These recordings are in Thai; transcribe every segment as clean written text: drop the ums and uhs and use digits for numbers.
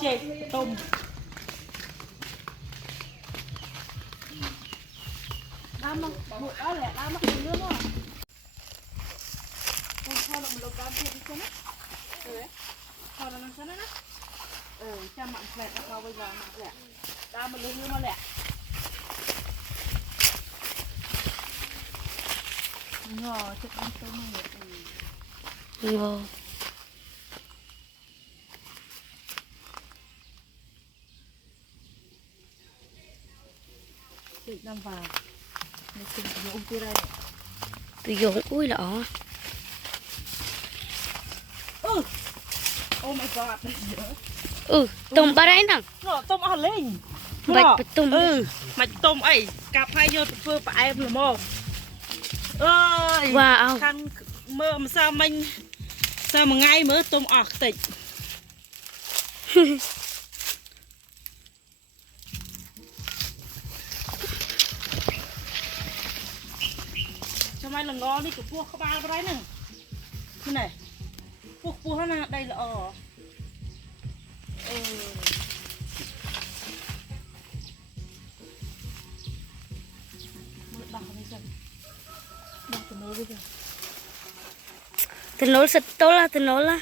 เจ็บตุ่มน้ำมันหมดแล้วแหละน้ำมันเป็นเรื่องว่าต้องพอเราลงการเพียงใช่ไหมพอเราใช่ไหมนะจะหมั่นแผลเราไปวางแหละน้ำมันเรื่องมาแหละงอจะต้องต้มมันเลยงอติดน้ำปลาในสิ่งที่อุ้มที่ไรตัวโยงอุ้ยเหรอโอ้ my god ต้มอะไรนั่งต้มอะไรบัดไปต้มมันต้มไอ้กับพายโยนเพื่อไปไอ้หรือมอว่าเอาคันเมื่อมันซามันซามันไงเมื่อต้มออกติดทำไมหลังงอนี่กับพวกเขาบ้าอะไรหนึ่งนี่ไหนพวกเขาน่ะได้ละดักไม่ใช่ดักตัวโน้ตไปจ้ะตัวโน้ตสตอลตัวโน้ตละ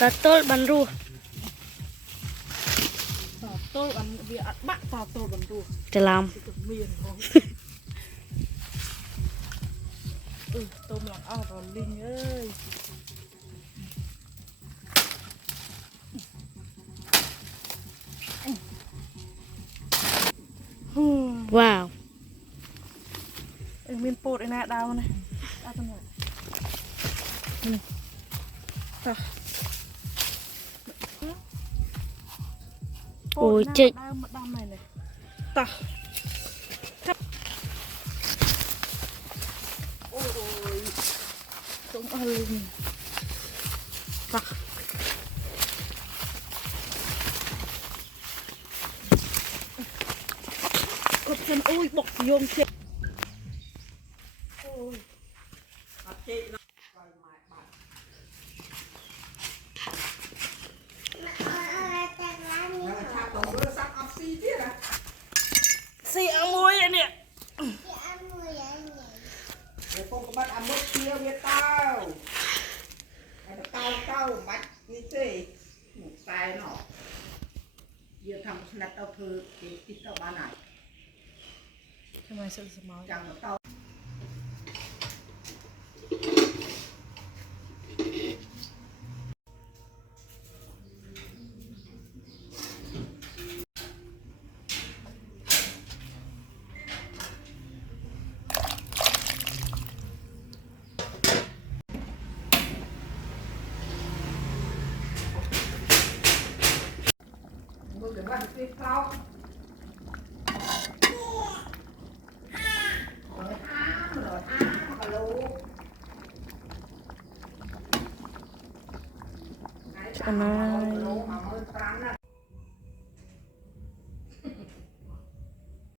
ตัดต้นบรรลุต่อโต้บันเบียดบะต่อโต้บันดูจะลามเมียนของต้มหลังอ้าวตอนลิงเอ้ยว้าวมีนโปดไอ้นาดาวนะดาวตำรวจนี่ต่อโอ้ยเจ๊ดาวมาดำไหนเลยต่อโอ้ยต้มอะไรนี่ต่อฉันอุ้ยบอกโยมเจ็บสีอังมวยอันเนี้ยเดี๋ยวพวกมันเอามุดเที่ยวเวียดเต้าเต้ามัดนี่สิหมูตายเนาะเดี๋ยวทำสลัดเอาเธอติดต่อบ้านไหนทำไมสมองจังเต้าเดี๋ยวว่าจะติดเต้าอันนั้น